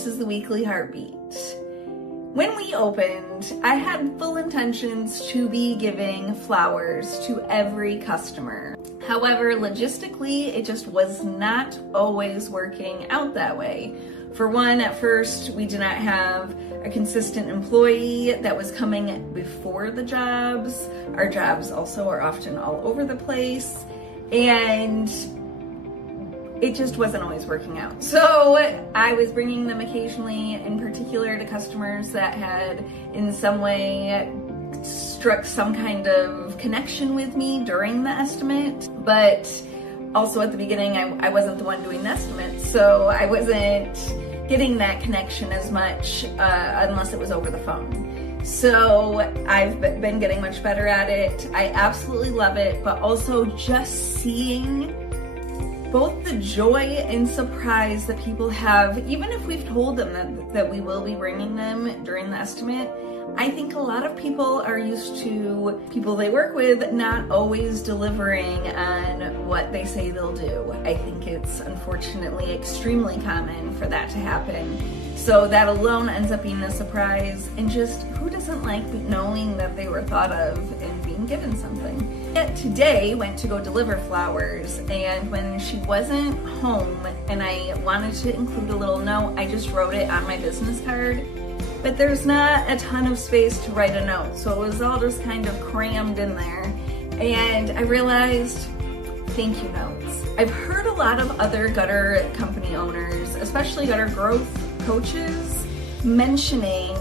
this is the weekly heartbeat. When we opened, I had full intentions to be giving flowers to every customer. However, logistically, it just was not always working out that way. For one, at first, we did not have a consistent employee that was coming before the jobs. Our jobs also are often all over the place, and it just wasn't always working out. So I was bringing them occasionally, in particular to customers that had in some way struck some kind of connection with me during the estimate, but also at the beginning I wasn't the one doing the estimate, so I wasn't getting that connection as much unless it was over the phone. So I've been getting much better at it. I absolutely love it, but also just seeing both the joy and surprise that people have, even if we've told them that we will be bringing them during the estimate. I think a lot of people are used to people they work with not always delivering on what they say they'll do. I think it's unfortunately extremely common for that to happen. So that alone ends up being a surprise, and just who doesn't like knowing that they were thought of and being given something? Yet today went to go deliver flowers, and when she wasn't home and I wanted to include a little note, I just wrote it on my business card. But there's not a ton of space to write a note, so it was all just kind of crammed in there. And I realized, thank you notes. I've heard a lot of other gutter company owners, especially gutter growth coaches, mentioning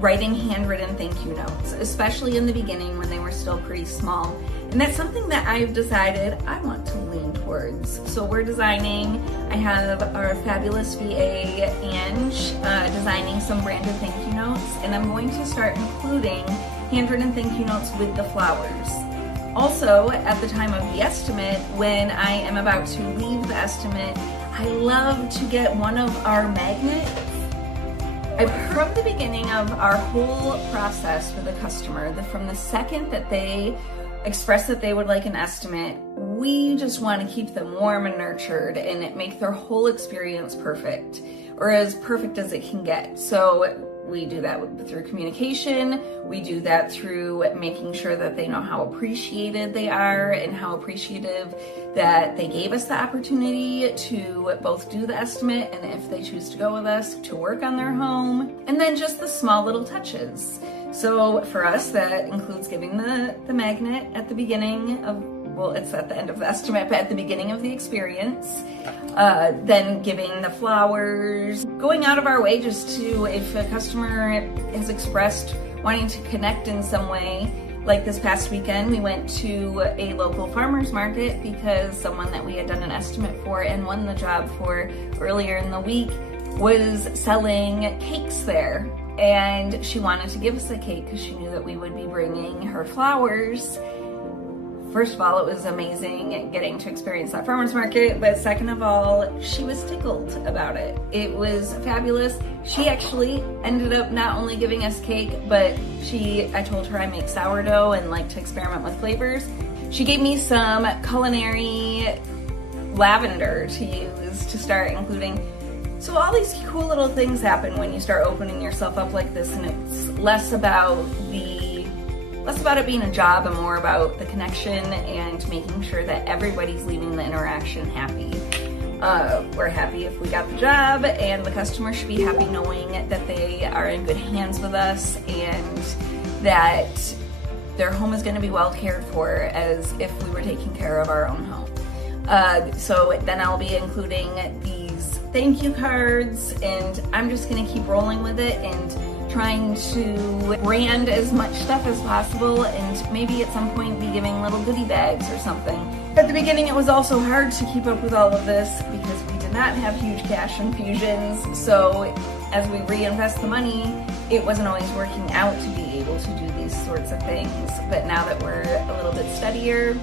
writing handwritten thank you notes, especially in the beginning when they were still pretty small. And that's something that I've decided I want to lean towards. So we're designing, I have our fabulous VA Ange designing some branded thank you notes, and I'm going to start including handwritten thank you notes with the flowers. Also, at the time of the estimate, when I am about to leave the estimate, I love to get one of our magnets. From the beginning of our whole process for the customer, from the second that they express that they would like an estimate, we just want to keep them warm and nurtured and make their whole experience perfect, or as perfect as it can get. So we do that through communication. We do that through making sure that they know how appreciated they are and how appreciative that they gave us the opportunity to both do the estimate, and if they choose to go with us, to work on their home. And then just the small little touches. So for us, that includes giving the magnet at the beginning of, well, it's at the end of the estimate, but at the beginning of the experience, then giving the flowers, going out of our way just to, if a customer has expressed wanting to connect in some way. Like this past weekend, we went to a local farmer's market because someone that we had done an estimate for and won the job for earlier in the week was selling cakes there. And she wanted to give us a cake because she knew that we would be bringing her flowers. First of all, it was amazing getting to experience that farmer's market, but second of all, she was tickled about it. It was fabulous. She actually ended up not only giving us cake, but I told her I make sourdough and like to experiment with flavors. She gave me some culinary lavender to use to start including. So all these cool little things happen when you start opening yourself up like this, and it's less about it being a job and more about the connection and making sure that everybody's leaving the interaction happy. We're happy if we got the job, and the customer should be happy knowing that they are in good hands with us and that their home is going to be well cared for as if we were taking care of our own home. So then I'll be including these thank you cards, and I'm just going to keep rolling with it and trying to brand as much stuff as possible, and maybe at some point be giving little goodie bags or something. At the beginning it was also hard to keep up with all of this because we did not have huge cash infusions, so as we reinvest the money, it wasn't always working out to be able to do these sorts of things. But now that we're a little bit steadier,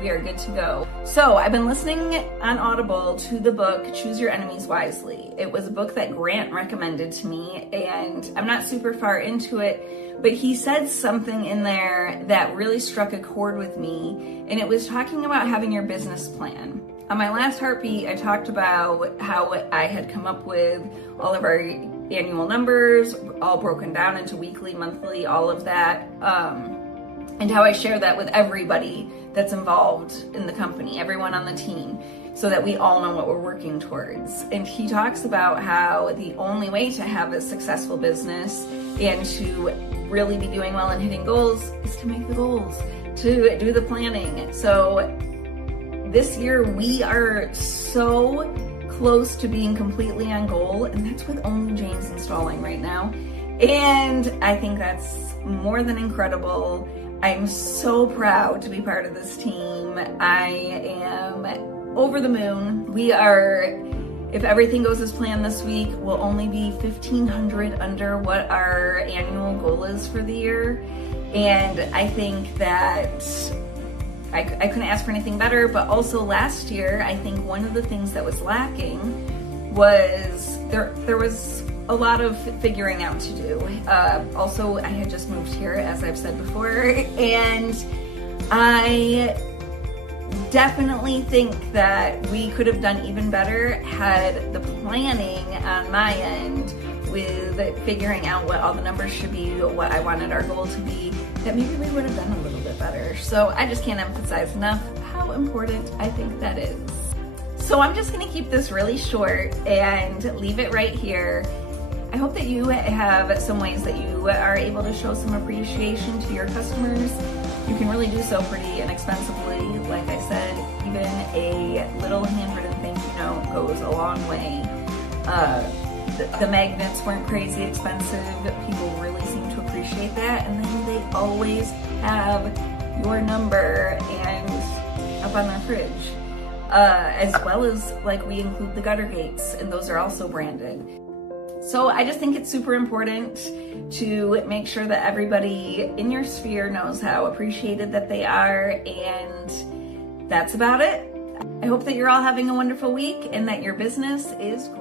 we are good to go. So I've been listening on Audible to the book, Choose Your Enemies Wisely. It was a book that Grant recommended to me, and I'm not super far into it, but he said something in there that really struck a chord with me, and it was talking about having your business plan. On my last Heartbeat, I talked about how I had come up with all of our annual numbers, all broken down into weekly, monthly, all of that, and how I share that with everybody that's involved in the company, everyone on the team, so that we all know what we're working towards. And he talks about how the only way to have a successful business and to really be doing well and hitting goals is to make the goals, to do the planning. So this year we are so close to being completely on goal, and that's with only James installing right now. And I think that's more than incredible. I'm so proud to be part of this team. I am over the moon. We are, if everything goes as planned this week, we'll only be 1,500 under what our annual goal is for the year. And I think that I couldn't ask for anything better, but also last year, I think one of the things that was lacking was there was a lot of figuring out to do. Also, I had just moved here, as I've said before, and I definitely think that we could have done even better had the planning on my end with figuring out what all the numbers should be, what I wanted our goal to be, that maybe we would have done a little bit better. So I just can't emphasize enough how important I think that is. So I'm just gonna keep this really short and leave it right here. I hope that you have some ways that you are able to show some appreciation to your customers. You can really do so pretty inexpensively. Like I said, even a little handwritten thank you note goes a long way. The magnets weren't crazy expensive. People really seem to appreciate that. And then they always have your number and up on their fridge. As well as, like, we include the gutter gates, and those are also branded. So I just think it's super important to make sure that everybody in your sphere knows how appreciated that they are, and that's about it. I hope that you're all having a wonderful week and that your business is growing.